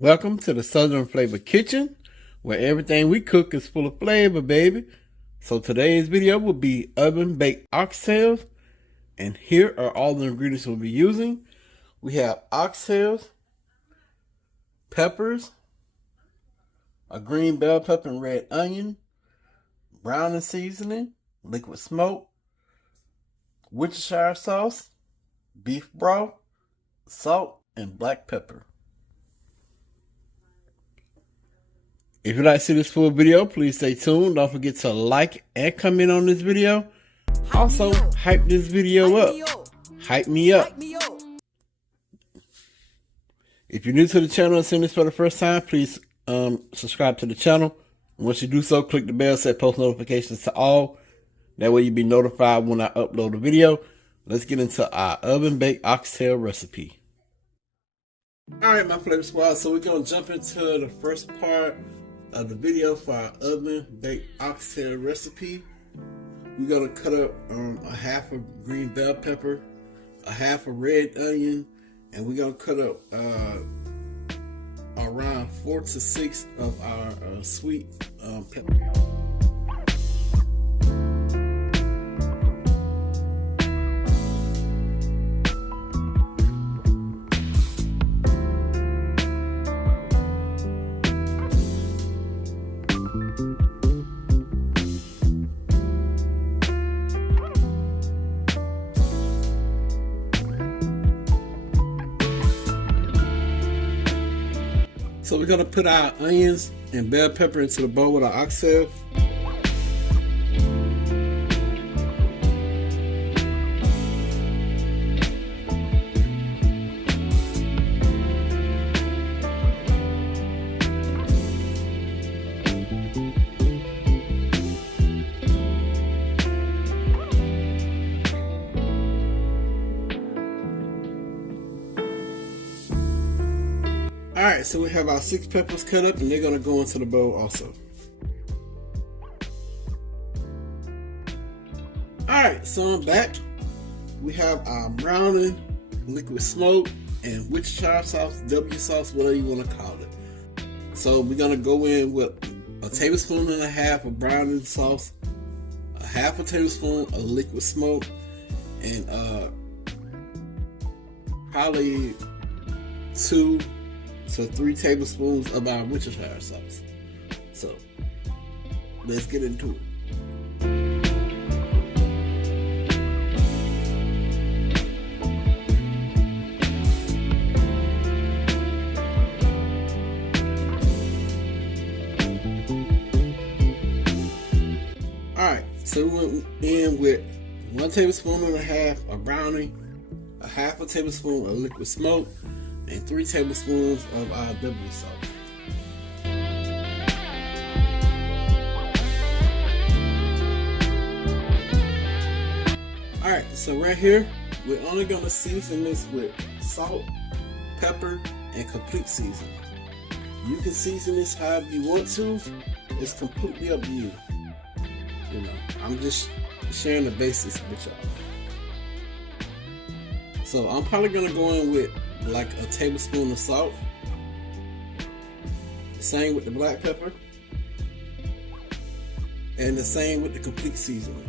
Welcome to the Southern Flavor Kitchen, where everything we cook is full of flavor, baby. So today's video will be oven baked oxtails, and here are all the ingredients we'll be using. We have oxtails, peppers, a green bell pepper and red onion, browning seasoning, liquid smoke, Worcestershire sauce, beef broth, salt, and black pepper. If you'd like to see this full video, please stay tuned. Don't forget to like and comment on this video. Also, hype this video up. Hype me up. If you're new to the channel and seeing this for the first time, please subscribe to the channel. And once you do so, click the bell, set post notifications to all. That way you'll be notified when I upload a video. Let's get into our oven baked oxtail recipe. Alright, my flavor squad, so we're going to jump into the first part of the video for our oven baked oxtail recipe. We're going to cut up a half a green bell pepper, a half a red onion, and we're going to cut up around 4 to 6 of our sweet pepper. So we're going to put our onions and bell pepper into the bowl with our oxtail. Alright, so we have our 6 peppers cut up and they're going to go into the bowl also. Alright, so I'm back. We have our browning, liquid smoke, and Worcestershire sauce, W sauce, whatever you want to call it. So we're going to go in with a tablespoon and a half of browning sauce, a half a tablespoon of liquid smoke, and probably 2 to 3 tablespoons of our Worcestershire sauce. So let's get into it. Alright, so we went in with 1 tablespoon and a half of browning, a half a tablespoon of liquid smoke, and 3 tablespoons of our W sauce. Alright, so right here, we're only going to season this with salt, pepper, and complete seasoning. You can season this however you want to. It's completely up to you. You know, I'm just sharing the basics with y'all. So I'm probably going to go in with like a tablespoon of salt. Same with the black pepper. And the same with the complete seasoning.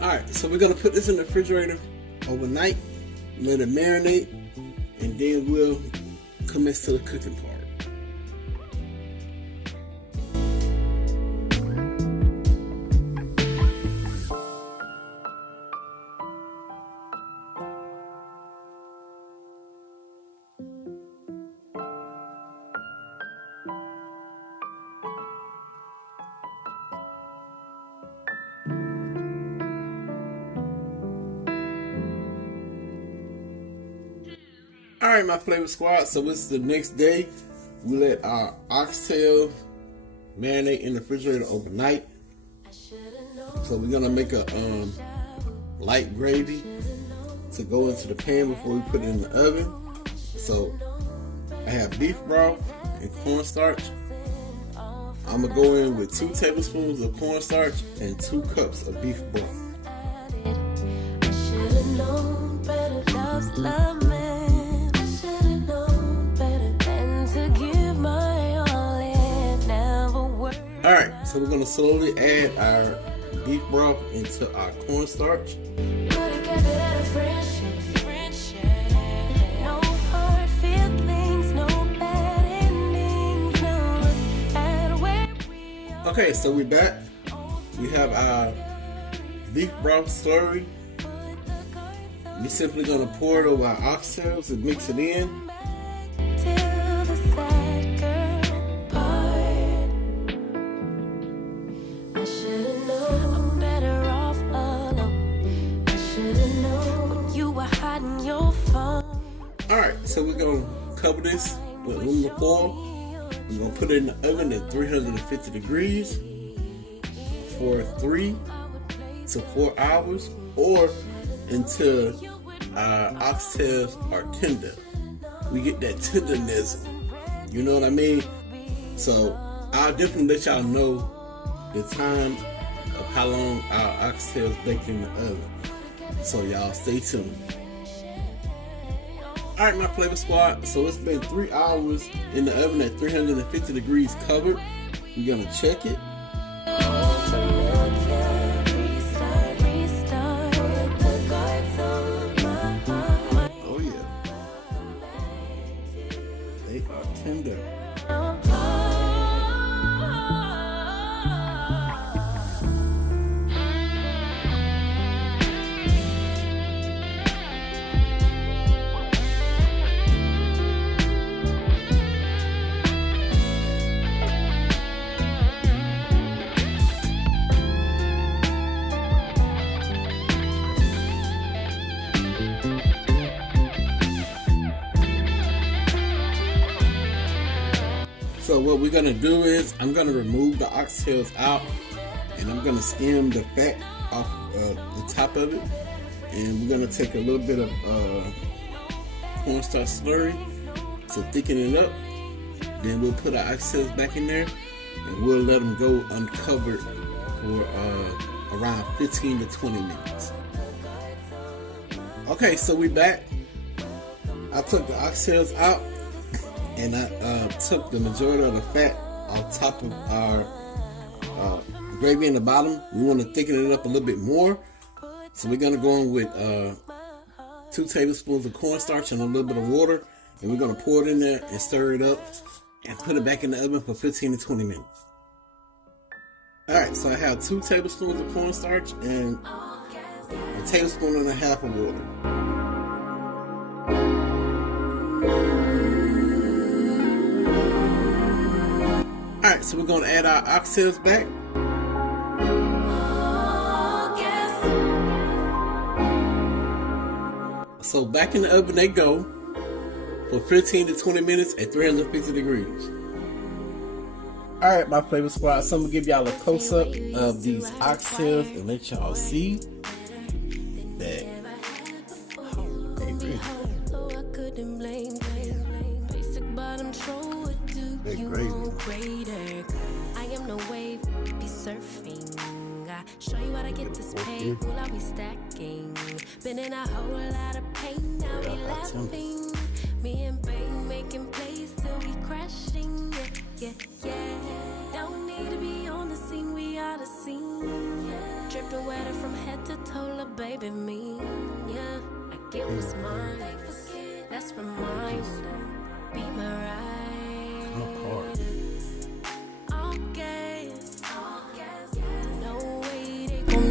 Alright, so we're going to put this in the refrigerator overnight, let it marinate, and then we'll commence to the cooking part. Alright, my flavor squad, so it's the next day. We let our oxtail marinate in the refrigerator overnight. So we're gonna make a light gravy to go into the pan before we put it in the oven. So I have beef broth and cornstarch. I'm gonna go in with 2 tablespoons of cornstarch and 2 cups of beef broth. love, man. I should've known better than to give my all and never work. Alright, so we're gonna slowly add our beef broth into our cornstarch. Could've kept it at a friendship. No hard feelings, no bad endings. Now look at where we are. Okay, so we're back. We have our beef broth slurry. We're simply gonna pour it over our oxtails and mix it in. Till the sad girl part. I should've known I'm better off alone. I should've known when you were hiding your phone. Alright, so we're gonna cover this with aluminum foil. We're gonna put it in the oven at 350 degrees for 3 to 4 hours, or until our oxtails are tender. We get that tenderness, you know what I mean? So I'll definitely let y'all know the time of how long our oxtails bake in the oven. So y'all stay tuned. Alright, my flavor squad, so it's been 3 hours in the oven at 350 degrees covered. We're gonna check it. Oh yeah, they are tender. So what we're gonna do is I'm gonna remove the oxtails out, and I'm gonna skim the fat off the top of it, and we're gonna take a little bit of cornstarch slurry to thicken it up. Then we'll put our oxtails back in there, and we'll let them go uncovered for around 15 to 20 minutes. Okay, so we back. I took the oxtails out, and I took the majority of the fat on top of our gravy in the bottom. We want to thicken it up a little bit more, so we're gonna go in with 2 tablespoons of cornstarch and a little bit of water, and we're gonna pour it in there and stir it up and put it back in the oven for 15 to 20 minutes. Alright, so I have 2 tablespoons of cornstarch and a tablespoon and a half of water. Alright, so we're going to add our oxtails back. So back in the oven they go for 15 to 20 minutes at 350 degrees. Alright, my flavor squad, so I'm going to give y'all a close-up of these oxtails and let y'all see that they're gravy. I am no wave, be surfing. I show you how to get this pain. Will I be stacking? Been in a whole lot of pain. Now we laughing. Me and Bane making plays till we crashing. Yeah. Don't need to be on the scene. We are the scene. Dripping wetter from head to toe, la baby me. Yeah, I get what's mine. Let's remind them. Be my ride.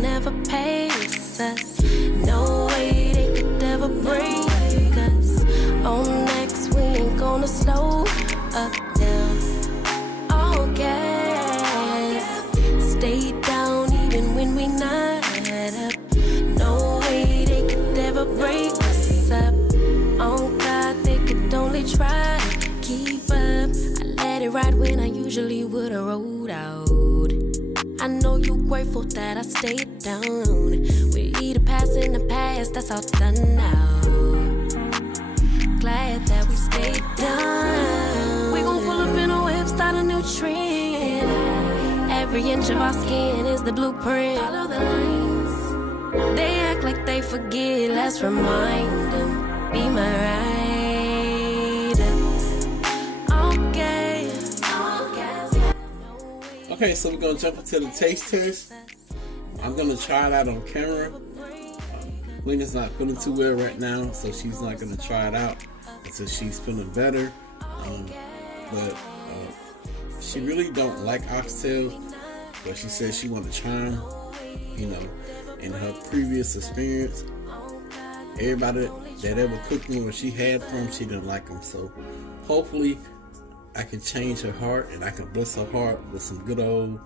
Never pace us. No way they could ever break us. On next, we ain't gonna slow up now. All gas. Stay down even when we not up. No way they could ever break us up. On God, they could only try to keep up. I let it ride when I usually would've rolled out. I know you grateful that I stayed down. We either pass in the past, that's all done now. Glad that we stayed down. We gon' pull up in a whip, start a new trend. Every inch of our skin is the blueprint. Follow the lines. They act like they forget, let's remind them. be my ride. All gas. Okay, so we're gonna jump into the taste test. I'm gonna try it out on camera. Queen is not feeling too well right now, so she's not gonna try it out until she's feeling better. But she really don't like oxtails, but she says she want to try them. You know, in her previous experience, everybody that ever cooked them or she had from, she didn't like them. So hopefully I can change her heart and I can bless her heart with some good old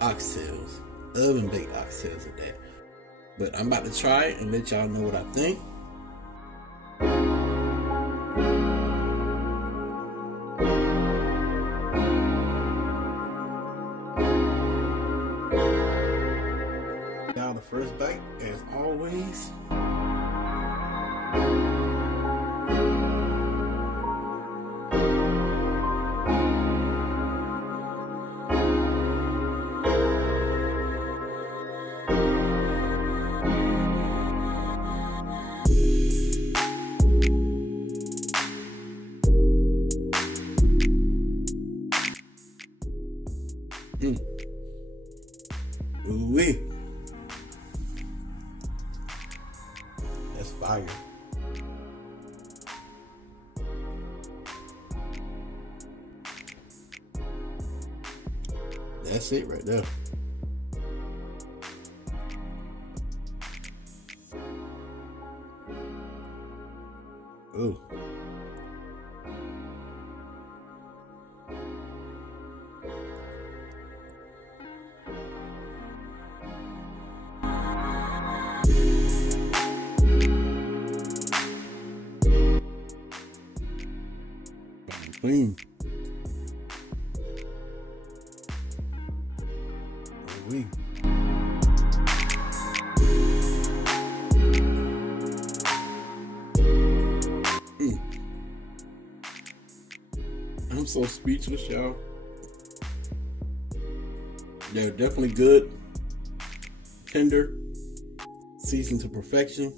oxtails, oven baked oxtails at that. But I'm about to try it and let y'all know what I think. Now the first bite, as always. Ooh-wee. That's fire. That's it right there. Ooh. Clean. Oui. I'm so speechless, y'all. They're definitely good, tender, seasoned to perfection.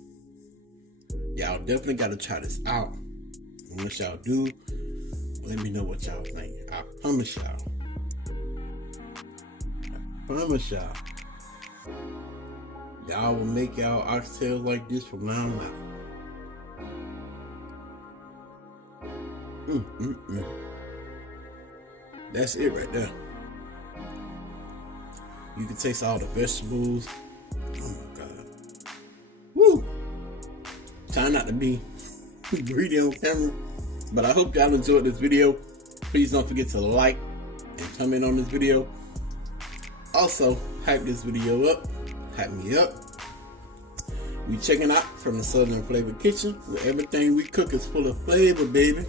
Y'all definitely got to try this out. And once y'all do, let me know what y'all think. I promise y'all. Y'all will make y'all oxtails like this from now on. That's it right there. You can taste all the vegetables. Oh my God. Woo! Try not to be greedy on camera. But I hope y'all enjoyed this video. Please don't forget to like and comment on this video. Also, hype this video up. Hype me up. We checking out from the Southern Flavor Kitchen, where everything we cook is full of flavor, baby.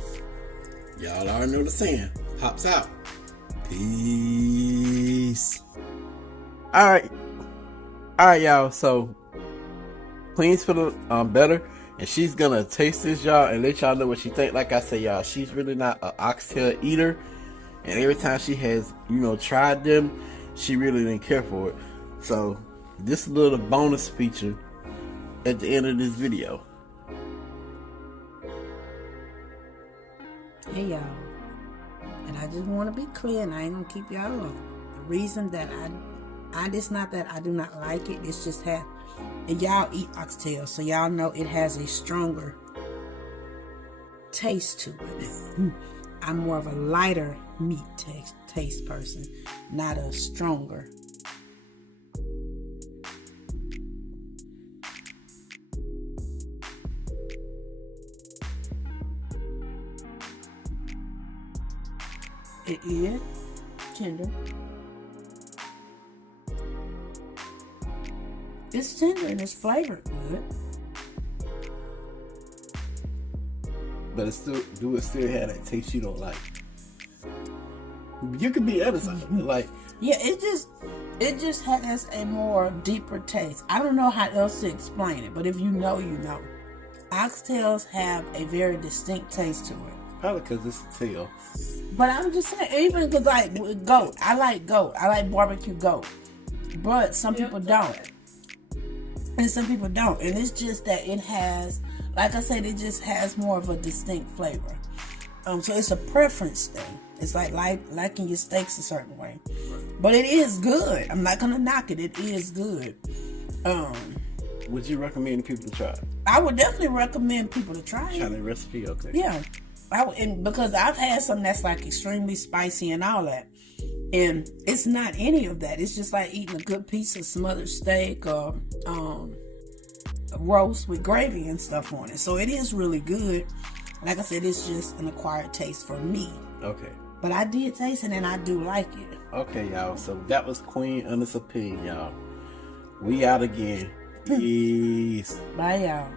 Y'all already know the saying. Pops out. Peace. Alright, y'all. So, Queen's feeling better. And she's gonna taste this, y'all, and let y'all know what she think. Like I said, y'all, she's really not an oxtail eater. And every time she has, tried them, she really didn't care for it. So, this little bonus feature at the end of this video. Hey, y'all. And I just want to be clear, and I ain't gonna keep y'all long. The reason that it's not that I do not like it, it's just that y'all eat oxtail, so y'all know it has a stronger taste to it. I'm more of a lighter meat taste person, not a stronger. It is tender. It's tender and it's flavored good. But it still have that taste you don't like. You can be honest, like, yeah, it just has a more deeper taste. I don't know how else to explain it, but if you know, you know. Oxtails have a very distinct taste to it. Probably because it's a tail. But I'm just saying, even because like goat, I like barbecue goat, but some people don't. And some people don't. And it's just that it has like I said, it just has more of a distinct flavor. So it's a preference thing. It's like liking your steaks a certain way. But it is good. I'm not gonna knock it. It is good. Would you recommend people to try it? I would definitely recommend people to try it. Try the recipe, okay. Yeah. And because I've had something that's like extremely spicy and all that. And it's not any of that. It's just like eating a good piece of smothered steak or roast with gravy and stuff on it. So it is really good. Like I said, it's just an acquired taste for me. Okay. But I did taste it and I do like it. Okay, y'all. So that was Queen Honest Opinion, y'all. We out again. Peace. Bye, y'all.